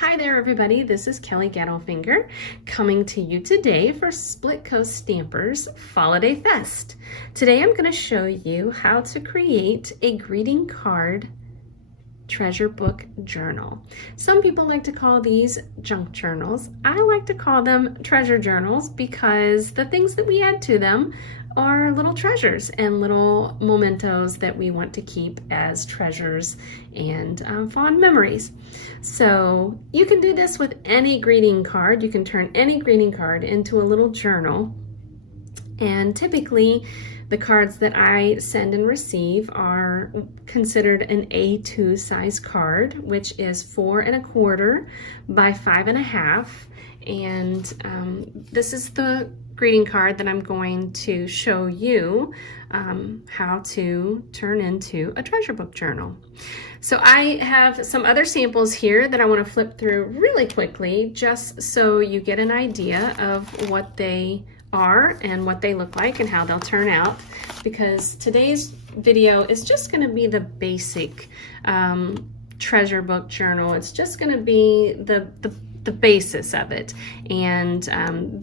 Hi there everybody, this is Kelly Gettelfinger coming to you today for Splitcoaststampers Holiday Fest. Today I'm going to show you how to create a greeting card treasure book journal. Some people like to call these junk journals. I like to call them treasure journals because the things that we add to them are little treasures and little mementos that we want to keep as treasures and fond memories. So you can do this with any greeting card. You can turn any greeting card into a little journal. And typically the cards that I send and receive are considered an A2 size card, which is 4 1/4 by 5 1/2. And this is the greeting card that I'm going to show you how to turn into a treasure book journal. So I have some other samples here that I want to flip through really quickly just so you get an idea of what they are and what they look like and how they'll turn out, because today's video is just going to be the basic treasure book journal. It's just going to be the basis of it, and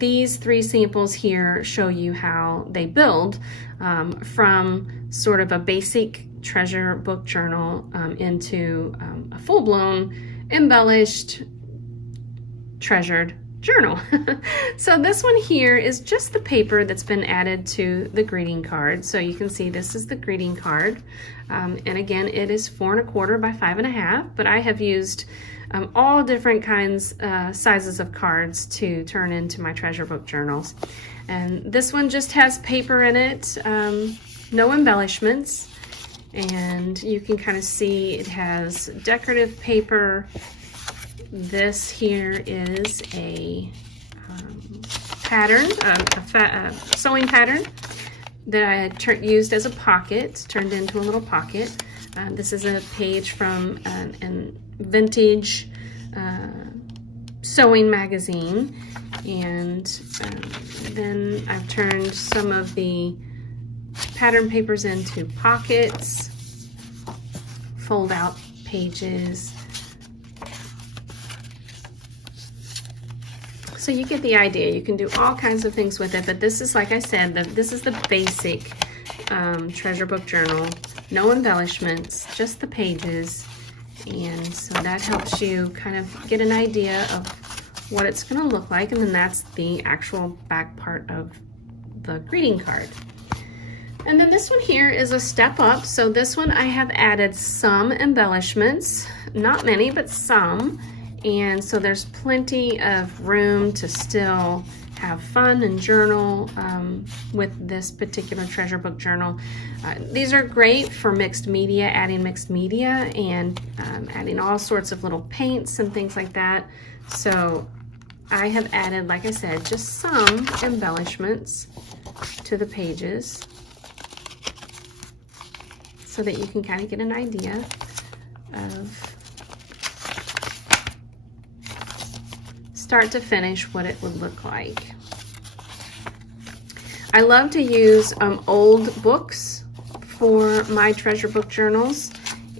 these 3 samples here show you how they build from sort of a basic treasure book journal into a full-blown embellished treasured journal. So this one here is just the paper that's been added to the greeting card. So you can see this is the greeting card, and again it is 4 1/4 by 5 1/2, but I have used all different kinds, sizes of cards to turn into my treasure book journals. And this one just has paper in it, no embellishments, and you can kind of see it has decorative paper. This here is a pattern, a sewing pattern that I had used as a pocket, turned into a little pocket. This is a page from an vintage sewing magazine, and then I've turned some of the pattern papers into pockets, fold out pages. So you get the idea. You can do all kinds of things with it, but this is, like I said, this is the basic treasure book journal. No embellishments, just the pages. And so that helps you kind of get an idea of what it's going to look like, and then that's the actual back part of the greeting card. And then this one here is a step up. So this one I have added some embellishments, not many, but some. And so there's plenty of room to still have fun and journal with this particular treasure book journal. These are great for mixed media, adding mixed media and adding all sorts of little paints and things like that. So I have added, like I said, just some embellishments to the pages so that you can kind of get an idea of start to finish what it would look like. I love to use old books for my treasure book journals,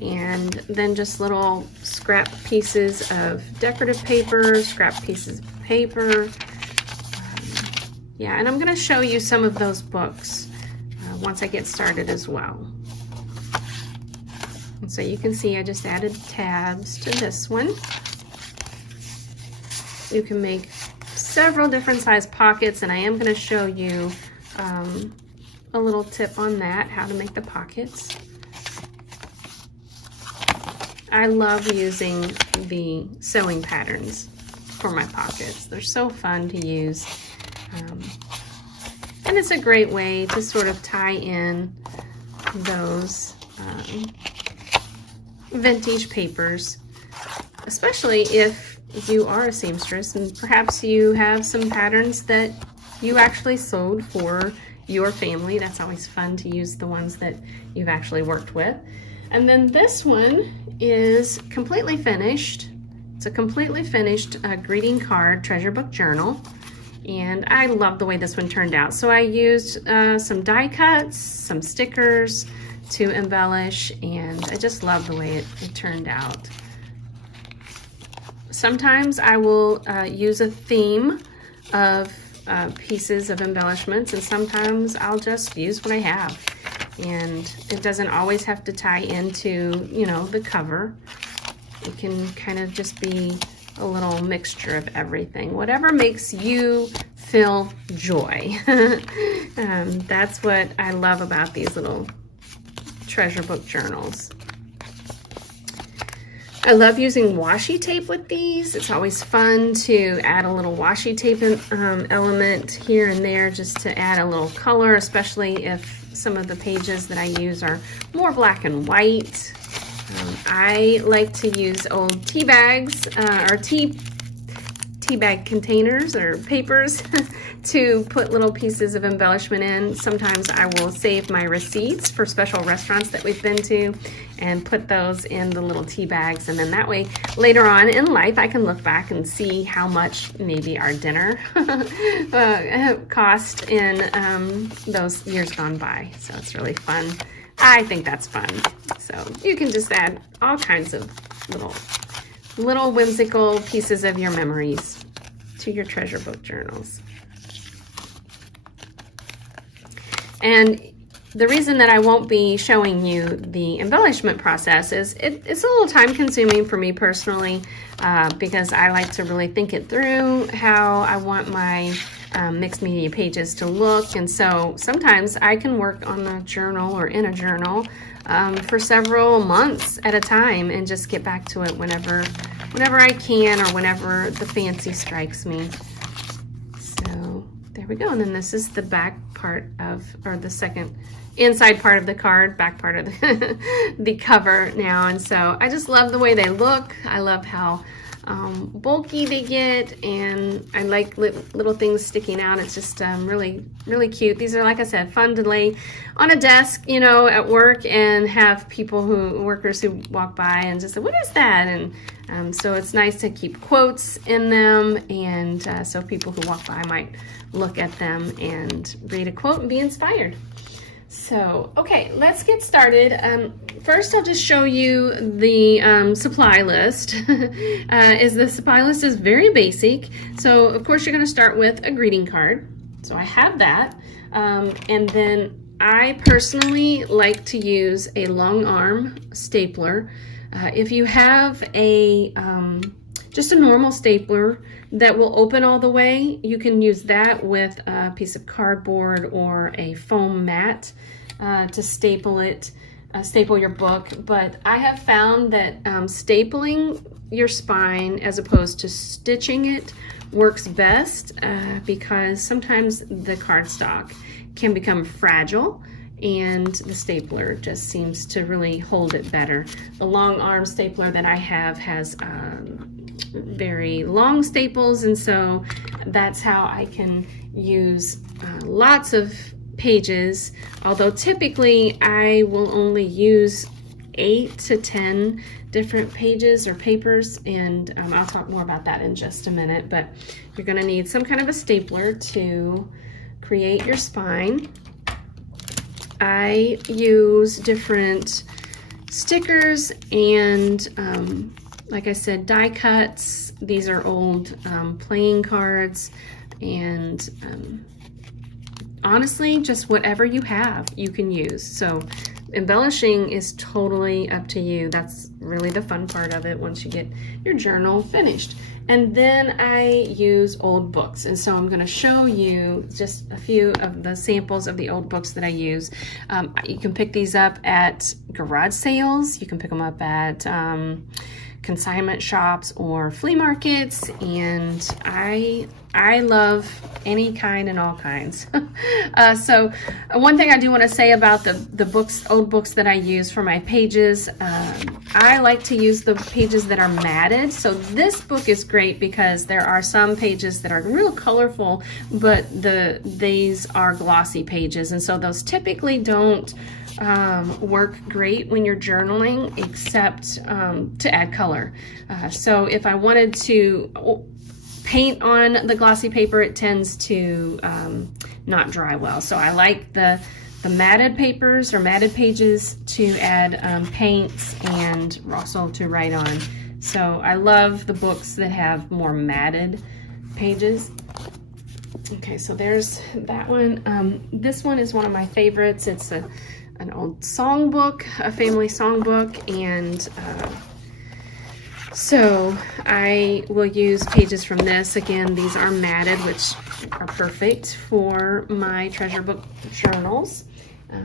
and then just little scrap pieces of decorative paper, scrap pieces of paper. Yeah, and I'm going to show you some of those books once I get started as well. And so you can see I just added tabs to this one. You can make several different size pockets, and I am going to show you a little tip on that, how to make the pockets. I love using the sewing patterns for my pockets. They're so fun to use, and it's a great way to sort of tie in those vintage papers, especially if you are a seamstress and perhaps you have some patterns that you actually sewed for your family. That's always fun to use the ones that you've actually worked with. And then this one is completely finished. It's a completely finished greeting card treasure book journal, and I love the way this one turned out. So I used some die cuts, some stickers to embellish, and I just love the way it turned out. sometimes I will use a theme of pieces of embellishments, and sometimes I'll just use what I have. And it doesn't always have to tie into, you know, the cover. It can kind of just be a little mixture of everything. Whatever makes you feel joy. That's what I love about these little treasure book journals. I love using washi tape with these. It's always fun to add a little washi tape element here and there just to add a little color, especially if some of the pages that I use are more black and white. I like to use old tea bags or tea bag containers or papers to put little pieces of embellishment in. Sometimes I will save my receipts for special restaurants that we've been to and put those in the little tea bags, and then that way later on in life I can look back and see how much maybe our dinner cost in those years gone by. So it's really fun. I think that's fun. So you can just add all kinds of little whimsical pieces of your memories to your treasure book journals. And the reason that I won't be showing you the embellishment process is it's a little time consuming for me personally, because I like to really think it through how I want my mixed media pages to look. And so sometimes I can work on a journal or in a journal for several months at a time and just get back to it whenever I can, or whenever the fancy strikes me. So there we go. And then this is the back part of, or the second inside part of the card, back part of the cover now. And so I just love the way they look. I love how bulky they get, and I like little things sticking out. It's just really, really cute. These are, like I said, fun to lay on a desk, you know, at work, and have workers who walk by and just say, what is that? And so it's nice to keep quotes in them, and so people who walk by might look at them and read a quote and be inspired. So, okay, let's get started. First, I'll just show you the supply list. The supply list is very basic. So, of course, you're going to start with a greeting card. So I have that. And then I personally like to use a long arm stapler. If you have just a normal stapler that will open all the way, you can use that with a piece of cardboard or a foam mat to staple your book. But I have found that stapling your spine as opposed to stitching it works best, because sometimes the cardstock can become fragile and the stapler just seems to really hold it better. The long arm stapler that I have has very long staples, and so that's how I can use lots of pages, although typically I will only use 8 to 10 different pages or papers, and I'll talk more about that in just a minute. But you're going to need some kind of a stapler to create your spine. I use different stickers and like I said, die cuts. These are old playing cards, and honestly, just whatever you have, you can use. So embellishing is totally up to you. That's really the fun part of it once you get your journal finished. And then I use old books. And so I'm going to show you just a few of the samples of the old books that I use. You can pick these up at garage sales. You can pick them up at consignment shops or flea markets, and I love any kind and all kinds. So one thing I do want to say about the old books that I use for my pages, I like to use the pages that are matted. So this book is great because there are some pages that are real colorful, but these are glossy pages, and so those typically don't work great when you're journaling, except to add color. So if I wanted to paint on the glossy paper, it tends to not dry well. So I like the matted papers or matted pages to add paints and also to write on. So I love the books that have more matted pages. Okay, so there's that one. This one is one of my favorites. It's an old songbook, a family songbook, and so I will use pages from this. Again, these are matted, which are perfect for my treasure book journals.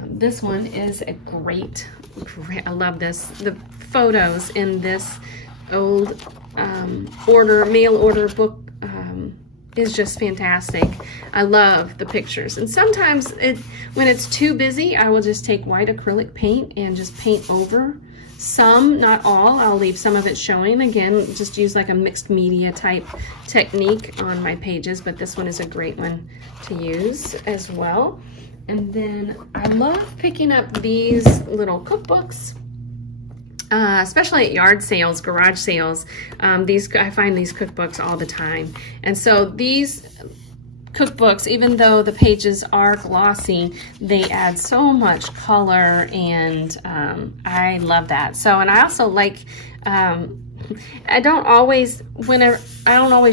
This one is a great, I love this. The photos in this old mail order book is just fantastic. I love the pictures. And sometimes when it's too busy, I will just take white acrylic paint and just paint over some, not all. I'll leave some of it showing. Again, just use like a mixed media type technique on my pages, but this one is a great one to use as well. And then I love picking up these little cookbooks. Especially at yard sales, garage sales. I find these cookbooks all the time. And so these cookbooks, even though the pages are glossy, they add so much color, and I love that. So, and I also like, I don't always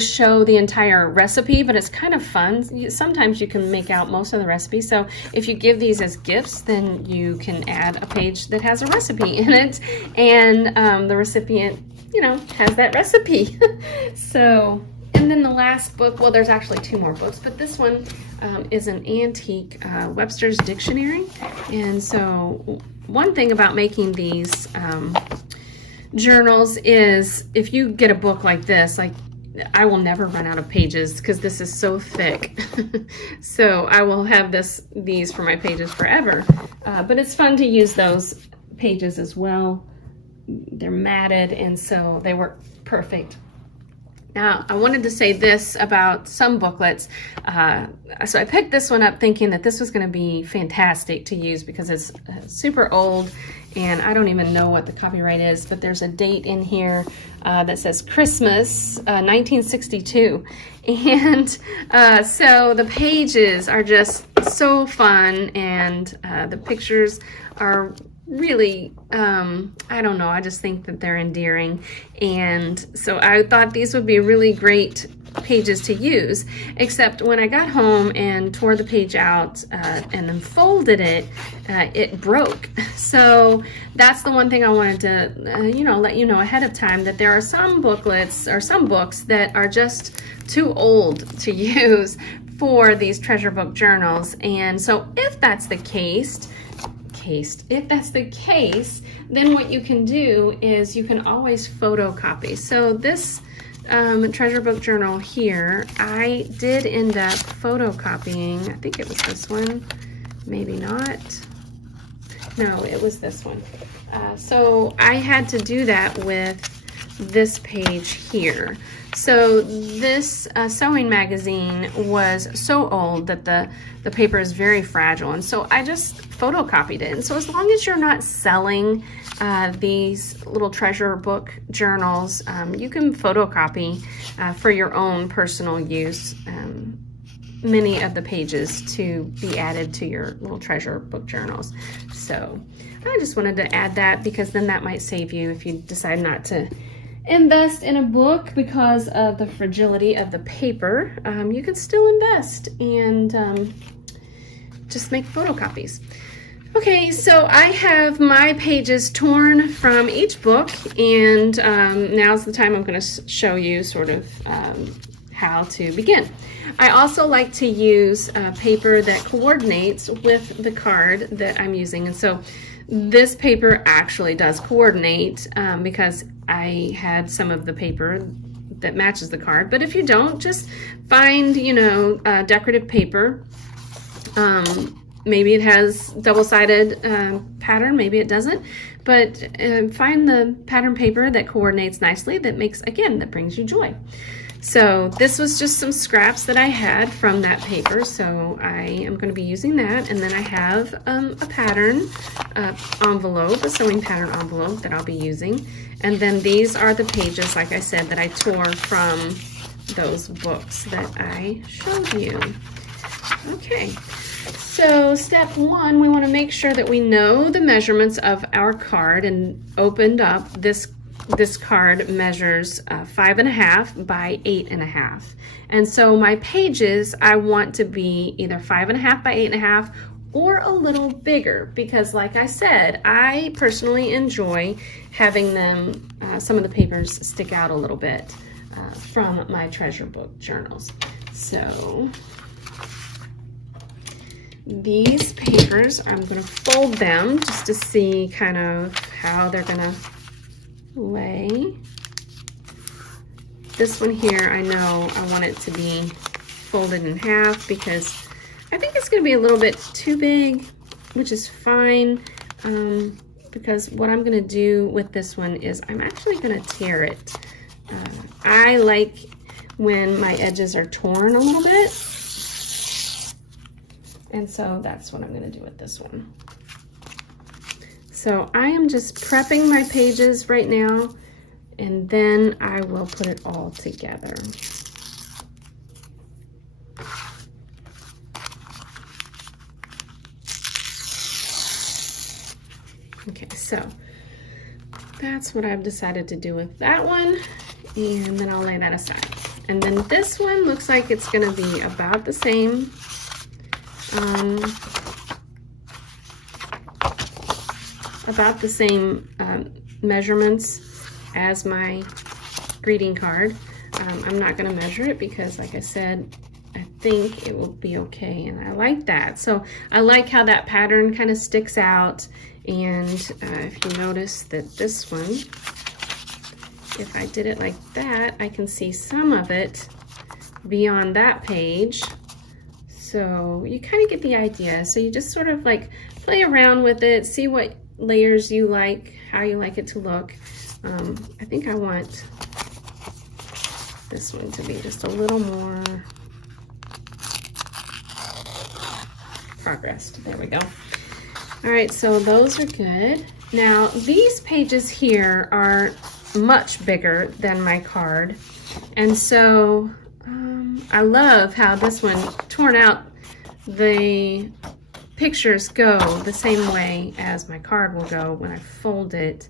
show the entire recipe, but it's kind of fun. Sometimes you can make out most of the recipe. So if you give these as gifts, then you can add a page that has a recipe in it, and the recipient, has that recipe. So, and then the last book, well, there's actually two more books, but this one is an antique Webster's Dictionary. And so one thing about making these journals is if you get a book like this, like I will never run out of pages because this is so thick. So I will have these for my pages forever. But it's fun to use those pages as well. They're matted, and so they work perfect. Now, I wanted to say this about some booklets. So I picked this one up thinking that this was going to be fantastic to use because it's super old, and I don't even know what the copyright is, but there's a date in here that says Christmas 1962. And so the pages are just so fun, and the pictures are really, I don't know, I just think that they're endearing. And so I thought these would be really great pages to use, except when I got home and tore the page out and then folded it, it broke. So that's the one thing I wanted to, let you know ahead of time, that there are some booklets or some books that are just too old to use for these treasure book journals. And so if that's the case, then what you can do is you can always photocopy. So this treasure book journal here, I did end up photocopying. I think it was this one, maybe not. No, it was this one. So I had to do that with this page here. So this sewing magazine was so old that the paper is very fragile, and so I just photocopied it. And so as long as you're not selling these little treasure book journals, you can photocopy for your own personal use many of the pages to be added to your little treasure book journals. So I just wanted to add that because then that might save you if you decide not to invest in a book because of the fragility of the paper. You can still invest and just make photocopies. Okay, so I have my pages torn from each book, and now's the time I'm going to show you sort of how to begin. I also like to use paper that coordinates with the card that I'm using, and so this paper actually does coordinate because I had some of the paper that matches the card. But if you don't, just find, decorative paper. Maybe it has double-sided pattern, maybe it doesn't. But find the pattern paper that coordinates nicely, that brings you joy. So this was just some scraps that I had from that paper, so I am going to be using that. And then I have a pattern envelope, a sewing pattern envelope that I'll be using. And then these are the pages, like I said, that I tore from those books that I showed you. Okay, so step one, we want to make sure that we know the measurements of our card and opened up this this card measures 5.5 by 8.5. And so my pages, I want to be either 5.5 by 8.5 or a little bigger, because like I said, I personally enjoy having them, some of the papers stick out a little bit from my treasure book journals. So these papers, I'm going to fold them just to see kind of how they're going to lay. This one here, I know I want it to be folded in half because I think it's going to be a little bit too big, which is fine, because what I'm going to do with this one is I'm actually going to tear it. I like when my edges are torn a little bit, and so that's what I'm going to do with this one. So I am just prepping my pages right now, and then I will put it all together. Okay, so that's what I've decided to do with that one, and then I'll lay that aside. And then this one looks like it's going to be about the same. Measurements as my greeting card. I'm not going to measure it because, like I said, I think it will be okay, and I like that. So I like how that pattern kind of sticks out. And if you notice that this one, if I did it like that, I can see some of it beyond that page. So you kind of get the idea. So you just sort of like play around with it, see what layers you like, how you like it to look. I think I want this one to be just a little more progressed. There we go. All right, so those are good. Now these pages here are much bigger than my card, and so I love how this one torn out, the pictures go the same way as my card will go when I fold it.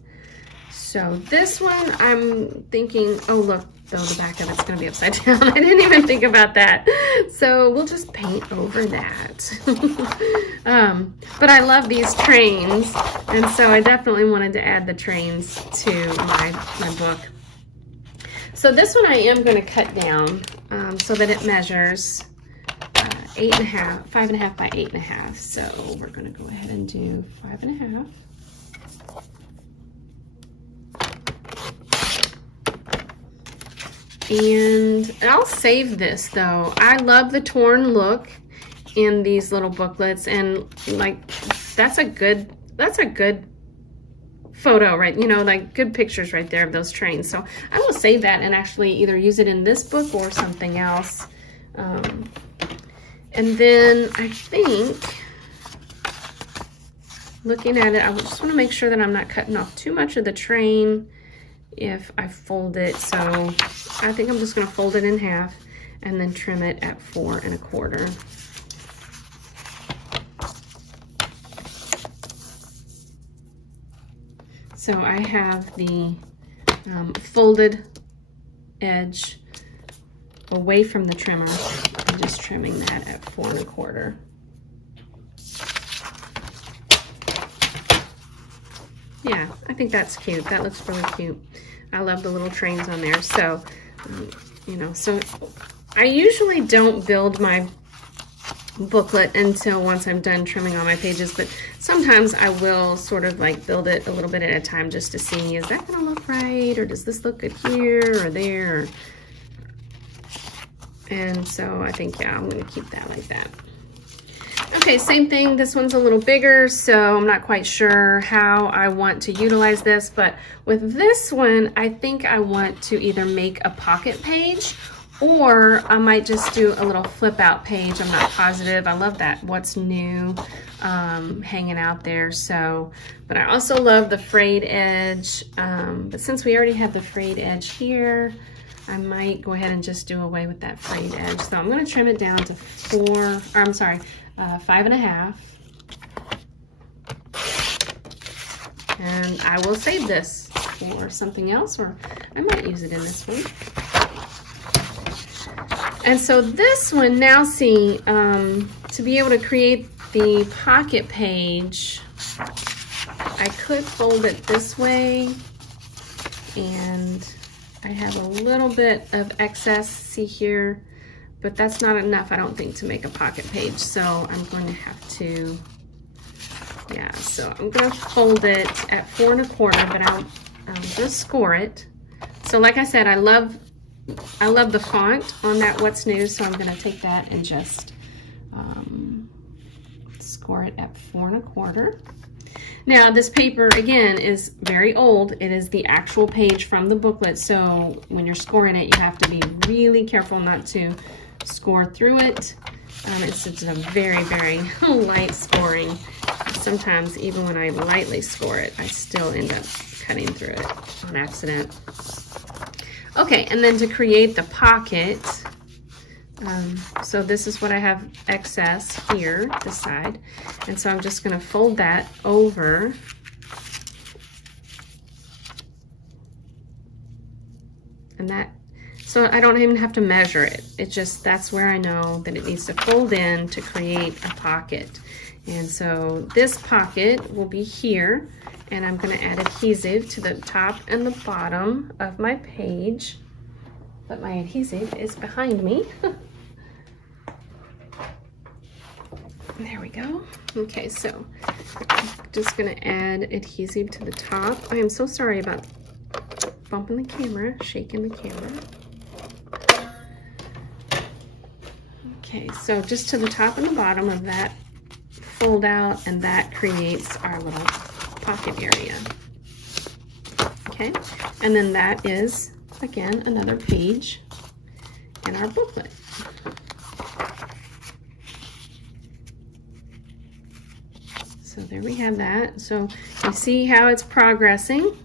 So this one I'm thinking, oh look, though the back of it's going to be upside down. I didn't even think about that. So we'll just paint over that. But I love these trains, and so I definitely wanted to add the trains to my book. So this one I am going to cut down so that it measures 5.5 by 8.5. So we're going to go ahead and do 5.5. And I'll save this though. I love the torn look in these little booklets, and like that's a good photo, right? You know, like good pictures right there of those trains. So I will save that and actually either use it in this book or something else. And then I think, looking at it, I just want to make sure that I'm not cutting off too much of the train if I fold it. So I think I'm just going to fold it in half and then trim it at 4 1/4. So I have the folded edge away from the trimmer. I'm just trimming that at 4 1/4. Yeah, I think that's cute. That looks really cute. I love the little trains on there. So, you know, so I usually don't build my booklet until once I'm done trimming all my pages, but sometimes I will sort of like build it a little bit at a time just to see, is that going to look right, or does this look good here or there? And so I think, yeah, I'm going to keep that like that. Okay, same thing. This one's a little bigger, so I'm not quite sure how I want to utilize this, but with this one, I think I want to either make a pocket page, or I might just do a little flip out page. I'm not positive. I love that what's new hanging out there. So, but I also love the frayed edge. But since we already have the frayed edge here, I might go ahead and just do away with that frayed edge. So I'm going to trim it down to 5.5. And I will save this. for something else, or I might use it in this one. And so this one, now see, to be able to create the pocket page, I could fold it this way, and I have a little bit of excess, see here, but that's not enough, I don't think, to make a pocket page. So I'm going to have to, yeah, so I'm going to fold it at 4 1/4, but I'll just score it. So like I said, I love the font on that What's New, so I'm going to take that and just score it at 4 1/4. Now this paper, again, is very old. It is the actual page from the booklet, so when you're scoring it, you have to be really careful not to score through it. It's a very, very light scoring. Sometimes even when I lightly score it, I still end up cutting through it on accident. Okay, and then to create the pocket, so this is what I have excess here, this side, and so I'm just going to fold that over, and that, so I don't even have to measure it. It's just, that's where I know that it needs to fold in to create a pocket. And so this pocket will be here, and I'm going to add adhesive to the top and the bottom of my page, but my adhesive is behind me. There we go. Okay, so I'm just going to add adhesive to the top. I am so sorry about bumping the camera, shaking the camera. Okay, so just to the top and the bottom of that fold out, and that creates our little pocket area. Okay, and then that is, again, another page in our booklet. So there we have that. So you see how it's progressing.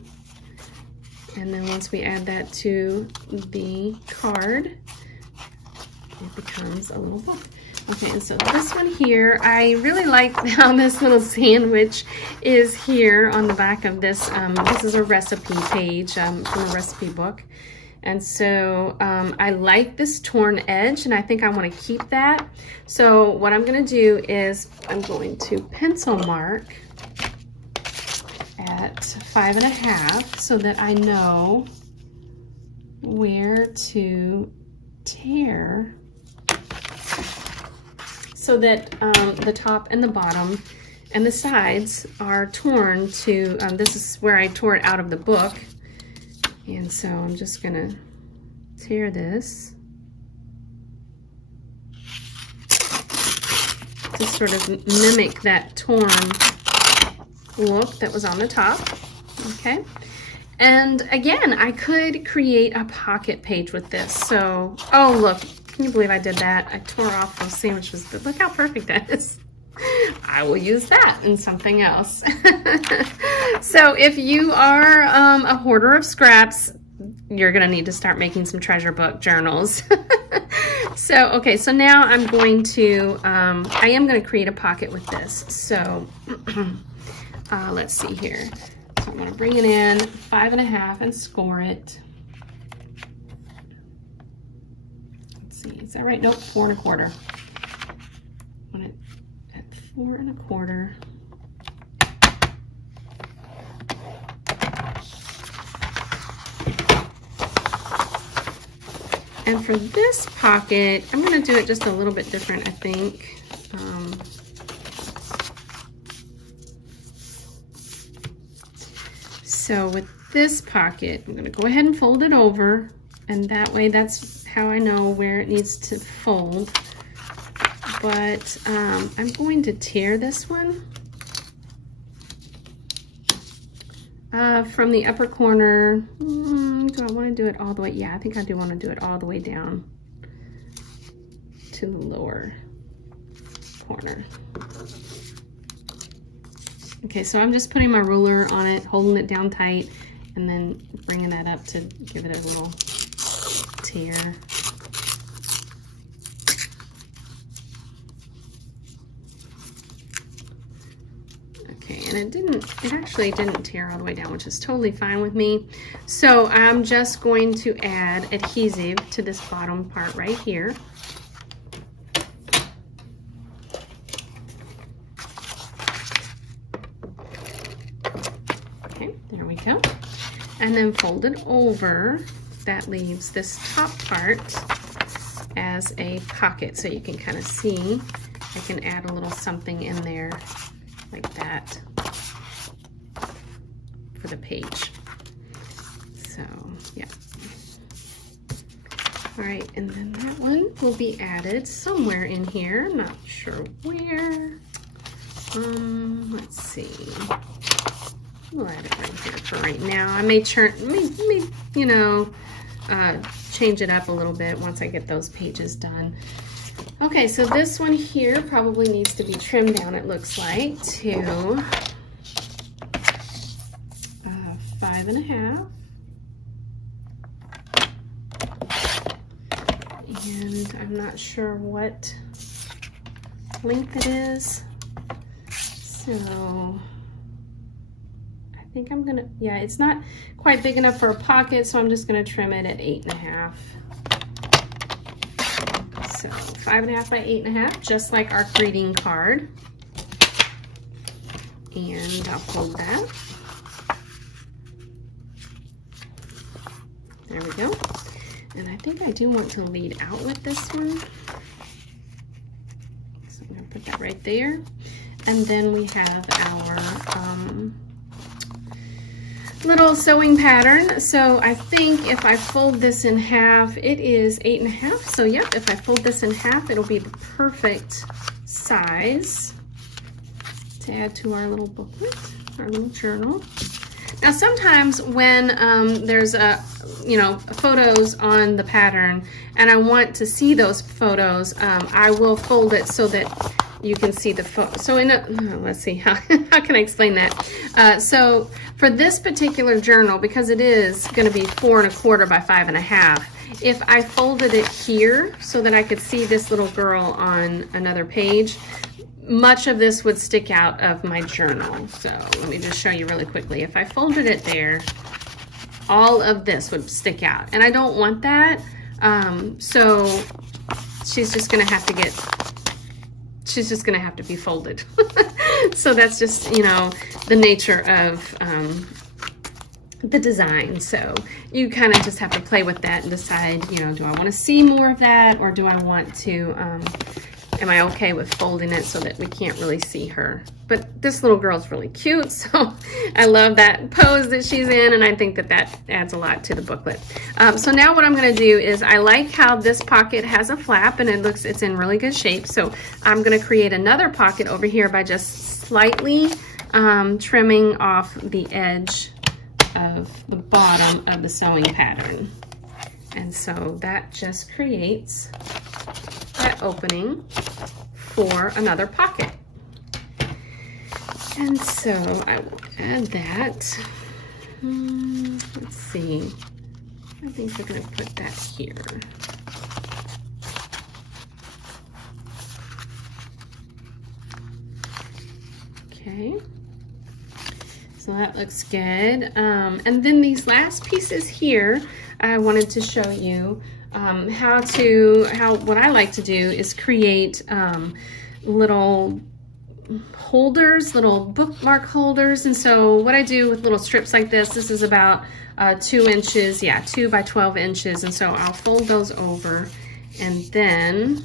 And then once we add that to the card, it becomes a little book. Okay, and so this one here, I really like how this little sandwich is here on the back of this. This is a recipe page from a recipe book. And so I like this torn edge, and I think I want to keep that. So what I'm going to do is I'm going to pencil mark at 5 1/2 so that I know where to tear, so that the top and the bottom and the sides are torn to, this is where I tore it out of the book. And so I'm just gonna tear this to sort of mimic that torn look that was on the top, okay? And again, I could create a pocket page with this. So, oh look, can you believe I did that? I tore off those sandwiches, but look how perfect that is. I will use that in something else. So if you are a hoarder of scraps, you're gonna need to start making some treasure book journals. So, okay, so now I'm going to, I am gonna create a pocket with this. So let's see here. So I'm gonna bring it in 5 1/2 and score it. Let's see, is that right? Nope, 4 1/4. I want it at 4 1/4. And for this pocket, I'm going to do it just a little bit different, I think. So with this pocket, I'm going to go ahead and fold it over, and that way that's how I know where it needs to fold. But I'm going to tear this one from the upper corner. Do I want to do it all the way? Yeah, I think I do want to do it all the way down to the lower corner. Okay, so I'm just putting my ruler on it, holding it down tight, and then bringing that up to give it a little tear. Okay, and it actually didn't tear all the way down, which is totally fine with me. So I'm just going to add adhesive to this bottom part right here. Okay, there we go. And then fold it over. That leaves this top part as a pocket, so you can kind of see. I can add a little something in there like that for the page. So yeah. All right, and then that one will be added somewhere in here. Not sure where. Let's see. We'll add it right here for right now. I may you know, change it up a little bit once I get those pages done. Okay, so this one here probably needs to be trimmed down, it looks like, to 5.5. And I'm not sure what length it is. So I think I'm gonna, yeah, it's not quite big enough for a pocket, so I'm just gonna trim it at 8.5. So 5.5 by 8.5, just like our greeting card. And I'll fold that. There we go. And I think I do want to lead out with this one. So I'm gonna put that right there. And then we have our little sewing pattern. So I think if I fold this in half, it is 8.5. So yep, if I fold this in half, it'll be the perfect size to add to our little booklet, our little journal. Now sometimes when there's photos on the pattern and I want to see those photos, I will fold it so that you can see the photo. So let's see, how can I explain that? So for this particular journal, because it is going to be 4.25 by 5.5, if I folded it here so that I could see this little girl on another page, much of this would stick out of my journal. So let me just show you really quickly. If I folded it there, all of this would stick out, and I don't want that. So she's just gonna have to be folded. So that's just, you know, the nature of the design. So you kind of just have to play with that and decide, you know, do I want to see more of that, or do I want to, am I okay with folding it so that we can't really see her? But this little girl's really cute, so I love that pose that she's in, and I think that that adds a lot to the booklet. So now what I'm going to do is, I like how this pocket has a flap and it's in really good shape. So I'm going to create another pocket over here by just slightly trimming off the edge of the bottom of the sewing pattern. And so that just creates that opening for another pocket. And so I will add that. Let's see. I think we're going to put that here. Okay. So that looks good. And then these last pieces here, I wanted to show you what I like to do is create little holders, little bookmark holders. And so what I do with little strips like this is about 2 inches, 2 by 12 inches. And so I'll fold those over, and then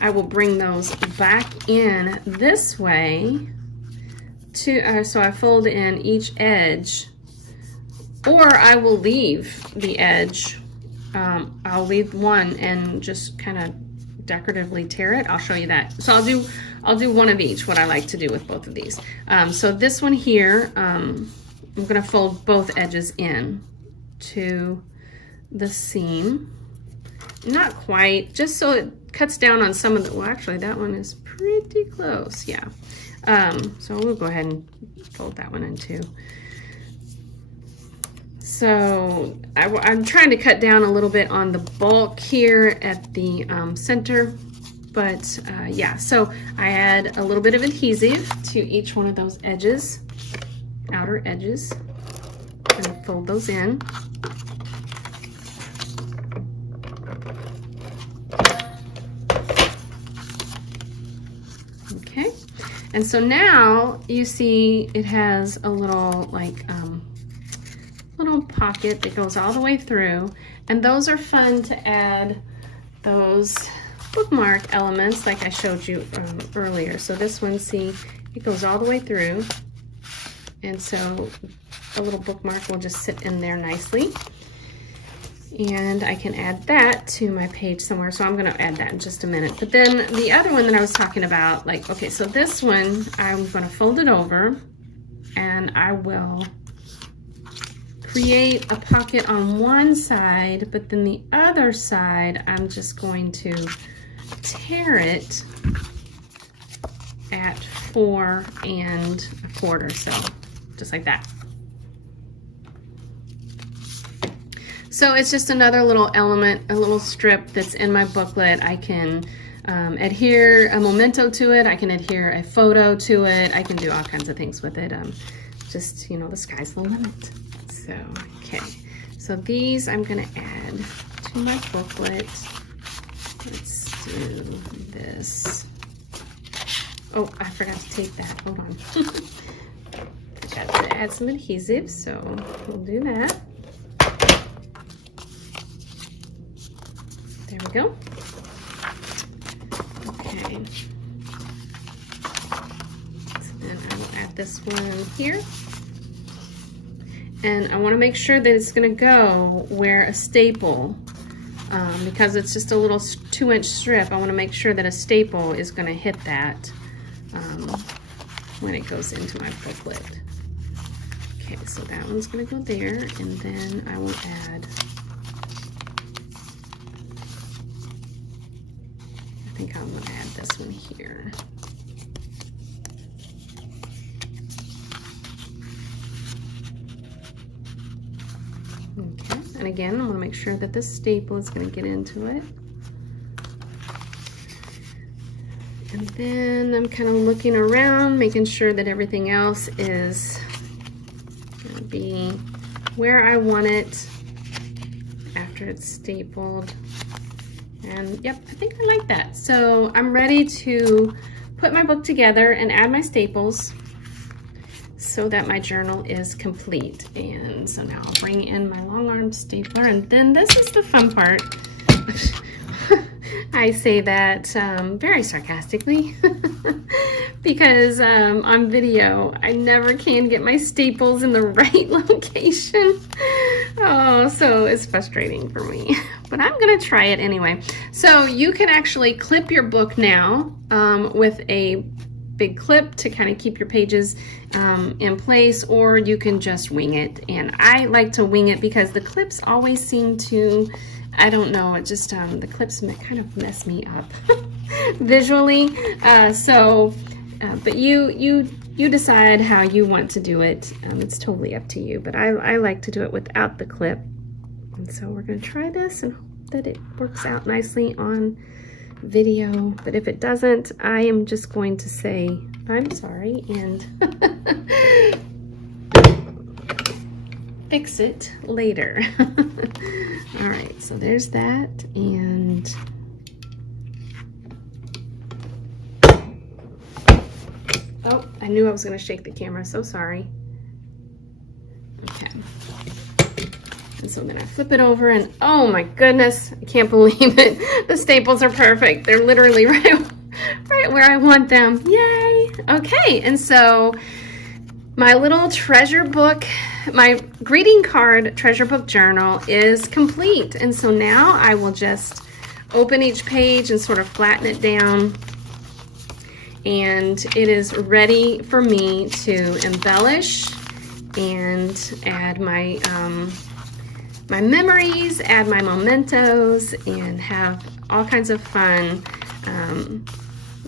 I will bring those back in this way to, so I fold in each edge, or I will leave the edge. I'll leave one and just kind of decoratively tear it. I'll show you that. So I'll do one of each, what I like to do with both of these. So this one here, I'm gonna fold both edges in to the seam. Not quite, just so it cuts down on some of the, well, actually that one is pretty close, yeah. So we'll go ahead and fold that one in too. So I'm trying to cut down a little bit on the bulk here at the center. But yeah, so I add a little bit of adhesive to each one of those edges, outer edges, and fold those in. Okay, and so now you see it has a little like little pocket that goes all the way through, and those are fun to add those bookmark elements like I showed you earlier. So this one, see, it goes all the way through, and so the little bookmark will just sit in there nicely, and I can add that to my page somewhere. So I'm going to add that in just a minute. But then the other one that I was talking about, like, okay, so this one I'm going to fold it over, and I will create a pocket on one side, but then the other side I'm just going to tear it at 4 1/4, so just like that. So it's just another little element, a little strip that's in my booklet. I can adhere a memento to it, I can adhere a photo to it, I can do all kinds of things with it. Just, you know, the sky's the limit. So, okay, so these I'm gonna add to my booklet. Let's do this. Oh, I forgot to take that, hold on. Forgot to add some adhesive, so we'll do that. There we go. Okay. So then I will add this one here. And I want to make sure that it's going to go where a staple, because it's just a little 2-inch strip, I want to make sure that a staple is going to hit that when it goes into my booklet. Okay, so that one's going to go there, and then I will add, I think I'm going to add this one here. Okay, and again, I want to make sure that this staple is going to get into it. And then I'm kind of looking around, making sure that everything else is going to be where I want it after it's stapled. And yep, I think I like that. So I'm ready to put my book together and add my staples so that my journal is complete. And so now I'll bring in my long arm stapler, and then this is the fun part. I say that very sarcastically because on video I never can get my staples in the right location. Oh, so it's frustrating for me, but I'm gonna try it anyway. So you can actually clip your book now with a big clip to kind of keep your pages in place, or you can just wing it. And I like to wing it because the clips always seem to, I don't know, it just the clips kind of mess me up visually. But you decide how you want to do it. It's totally up to you, but I like to do it without the clip. And so we're going to try this and hope that it works out nicely on video. But if it doesn't, I am just going to say I'm sorry and fix it later. All right, so there's that. And oh, I knew I was going to shake the camera, so sorry. Okay. And so then I flip it over, and oh my goodness, I can't believe it. The staples are perfect. They're literally right where I want them. Yay! Okay, and so my little treasure book, my greeting card treasure book journal is complete. And so now I will just open each page and sort of flatten it down. And it is ready for me to embellish and add my my memories, add my mementos, and have all kinds of fun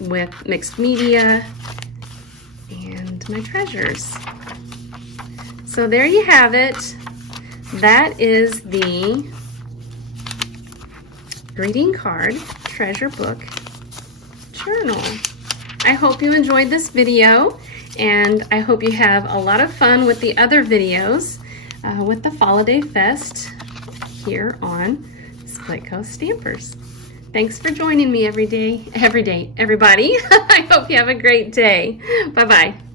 with mixed media and my treasures. So there you have it. That is the greeting card treasure book journal. I hope you enjoyed this video, and I hope you have a lot of fun with the other videos with the Holiday Fest here on Split Coast Stampers. Thanks for joining me every day, everybody. I hope you have a great day. Bye-bye.